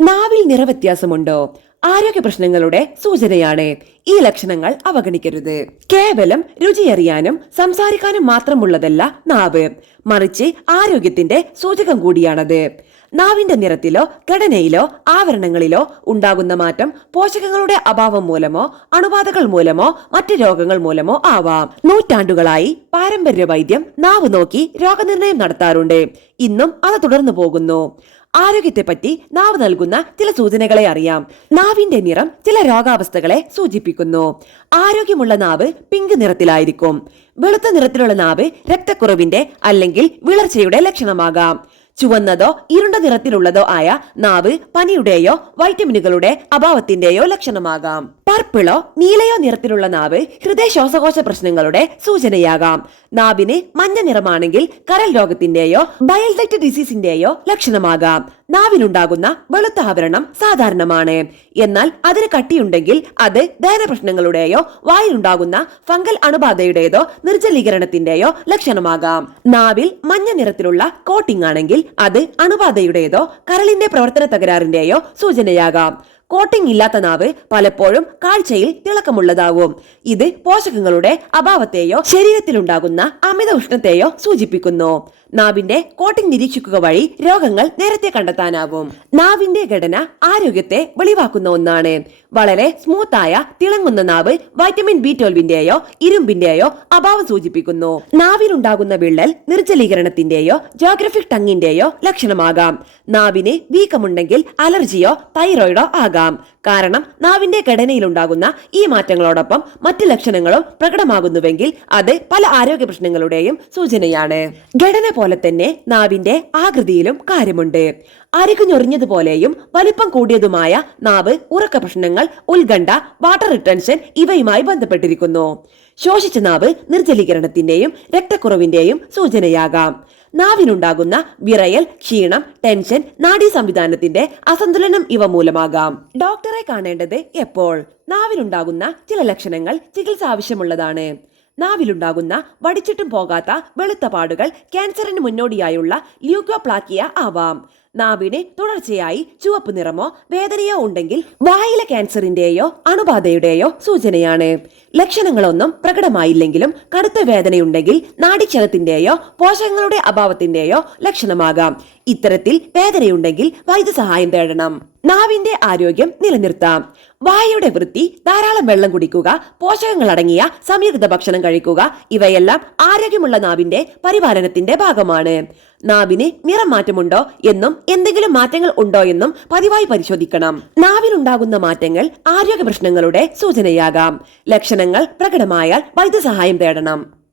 നാവിൽ നിറവ്യത്യാസമുണ്ടോ? ആരോഗ്യ പ്രശ്നങ്ങളുടെ സൂചനയാണ്. ഈ ലക്ഷണങ്ങൾ അവഗണിക്കരുത്. കേവലം രുചിയറിയാനും സംസാരിക്കാനും മാത്രമുള്ളതല്ല നാവ്, മറിച്ച് ആരോഗ്യത്തിന്റെ സൂചകം കൂടിയാണത്. നാവിന്റെ നിറത്തിലോ ഘടനയിലോ ആവരണങ്ങളിലോ ഉണ്ടാകുന്ന മാറ്റം പോഷകങ്ങളുടെ അഭാവം മൂലമോ അണുബാധകൾ മൂലമോ മറ്റ് രോഗങ്ങൾ മൂലമോ ആവാം. നൂറ്റാണ്ടുകളായി പാരമ്പര്യ വൈദ്യം നാവ് നോക്കി രോഗനിർണയം നടത്താറുണ്ട്. ഇന്നും അത് തുടർന്നു പോകുന്നു. ആരോഗ്യത്തെപ്പറ്റി നാവ് നൽകുന്ന ചില സൂചനകളെ അറിയാം. നാവിന്റെ നിറം ചില രോഗാവസ്ഥകളെ സൂചിപ്പിക്കുന്നു. ആരോഗ്യമുള്ള നാവ് പിങ്ക് നിറത്തിലായിരിക്കും. വെളുത്ത നിറത്തിലുള്ള നാവ് രക്തക്കുറവിന്റെ അല്ലെങ്കിൽ വിളർച്ചയുടെ ലക്ഷണമാകാം. ചുവന്നതോ ഇരുണ്ട നിറത്തിലുള്ളതോ ആയ നാവ് പനിയുടെയോ വൈറ്റമിനുകളുടെ അഭാവത്തിന്റെയോ ലക്ഷണമാകാം. പർപ്പിളോ നീലയോ നിറത്തിലുള്ള നാവ് ഹൃദയ ശ്വാസകോശ പ്രശ്നങ്ങളുടെ സൂചനയാകാം. നാവിന് മഞ്ഞ നിറമാണെങ്കിൽ കരൾ രോഗത്തിന്റെയോ ബയൽ ഡക്ട് ഡിസീസിന്റെയോ ലക്ഷണമാകാം. നാവിലുണ്ടാകുന്ന വെളുത്ത ആവരണം സാധാരണമാണ്. എന്നാൽ അതിന് കട്ടിയുണ്ടെങ്കിൽ അത് ദഹന പ്രശ്നങ്ങളുടെയോ വായിലുണ്ടാകുന്ന ഫംഗൽ അണുബാധയുടേതോ നിർജ്ജലീകരണത്തിന്റെയോ ലക്ഷണമാകാം. നാവിൽ മഞ്ഞ നിറത്തിലുള്ള കോട്ടിംഗ് ആണെങ്കിൽ അത് അണുബാധയുടേതോ കരളിന്റെ പ്രവർത്തന തകരാറിന്റെയോ സൂചനയാകാം. കോട്ടിംഗ് ഇല്ലാത്ത നാവ് പലപ്പോഴും കാഴ്ചയിൽ തിളക്കമുള്ളതാവും. ഇത് പോഷകങ്ങളുടെ അഭാവത്തെയോ ശരീരത്തിലുണ്ടാകുന്ന അമിത ഉഷ്ണത്തെയോ സൂചിപ്പിക്കുന്നു. നാവിന്റെ കോട്ടിംഗ് നിരീക്ഷിക്കുക വഴി രോഗങ്ങൾ നേരത്തെ കണ്ടെത്താനാവും. നാവിന്റെ ഘടന ആരോഗ്യത്തെ വെളിവാക്കുന്ന ഒന്നാണ്. വളരെ സ്മൂത്തായ തിളങ്ങുന്ന നാവ് വൈറ്റമിൻ B12ന്റെയോ ഇരുമ്പിന്റെയോ അഭാവം സൂചിപ്പിക്കുന്നു. നാവിലുണ്ടാകുന്ന വിള്ളൽ നിർജ്ജലീകരണത്തിന്റെയോ ജോഗ്രഫിക് ടങ്ങിന്റെയോ ലക്ഷണമാകാം. നാവിന് വീക്കമുണ്ടെങ്കിൽ അലർജിയോ തൈറോയിഡോ ആകാം. കാരണം നാവിന്റെ ഘടനയിലുണ്ടാകുന്ന ഈ മാറ്റങ്ങളോടൊപ്പം മറ്റ് ലക്ഷണങ്ങളും പ്രകടമാകുന്നുവെങ്കിൽ അത് പല ആരോഗ്യ പ്രശ്നങ്ങളുടെയും സൂചനയാണ്. ഘടന പോലെ തന്നെ നാവിന്റെ ആകൃതിയിലും കാര്യമുണ്ട്. അരികുഞ്ഞൊറിഞ്ഞതുപോലെയും വലിപ്പം കൂടിയതുമായ നാവ് ഉറക്ക പ്രശ്നങ്ങൾ, ഉത്കണ്ഠ, വാട്ടർ റിട്ടൻഷൻ ഇവയുമായി ബന്ധപ്പെട്ടിരിക്കുന്നു. ശോഷിച്ച നാവ് നിർജ്ജലീകരണത്തിന്റെയും രക്തക്കുറവിന്റെയും സൂചനയാകാം. നാവിനുണ്ടാകുന്ന വിറയൽ, ക്ഷീണം, ടെൻഷൻ, നാഡീ സംവിധാനത്തിന്റെ അസന്തുലനം ഇവ മൂലമാകാം. ഡോക്ടറെ കാണേണ്ടത് എപ്പോൾ? നാവിലുണ്ടാകുന്ന ചില ലക്ഷണങ്ങൾ ചികിത്സ ആവശ്യമുള്ളതാണ്. നാവിലുണ്ടാകുന്ന വടിച്ചിട്ടും പോകാത്ത വെളുത്ത പാടുകൾ ക്യാൻസറിന് മുന്നോടിയായുള്ള ല്യൂക്കോപ്ലാക്കിയ ആവാം. നാവിന് തുടർച്ചയായി ചുവപ്പ് നിറമോ വേദനയോ ഉണ്ടെങ്കിൽ വായിലെ ക്യാൻസറിന്റെയോ അണുബാധയുടെയോ സൂചനയാണ്. ലക്ഷണങ്ങളൊന്നും പ്രകടമായില്ലെങ്കിലും കടുത്ത വേദനയുണ്ടെങ്കിൽ നാഡീക്ഷതത്തിന്റെയോ പോഷകങ്ങളുടെ അഭാവത്തിന്റെയോ ലക്ഷണമാകാം. ഇത്തരത്തിൽ വേദനയുണ്ടെങ്കിൽ വൈദ്യസഹായം തേടണം. നാവിന്റെ ആരോഗ്യം നിലനിർത്താം. വായയുടെ വൃത്തി, ധാരാളം വെള്ളം കുടിക്കുക, പോഷകങ്ങൾ അടങ്ങിയ സംയുക്ത ഭക്ഷണം കഴിക്കുക ഇവയെല്ലാം ആരോഗ്യമുള്ള നാവിന്റെ പരിപാലനത്തിന്റെ ഭാഗമാണ്. നാവിന് നിറം മാറ്റമുണ്ടോ എന്നും എന്തെങ്കിലും മാറ്റങ്ങൾ ഉണ്ടോ എന്നും പതിവായി പരിശോധിക്കണം. നാവിലുണ്ടാകുന്ന മാറ്റങ്ങൾ ആരോഗ്യ പ്രശ്നങ്ങളുടെ സൂചനയാകാം. ലക്ഷണങ്ങൾ പ്രകടമായാൽ വൈദ്യസഹായം തേടണം.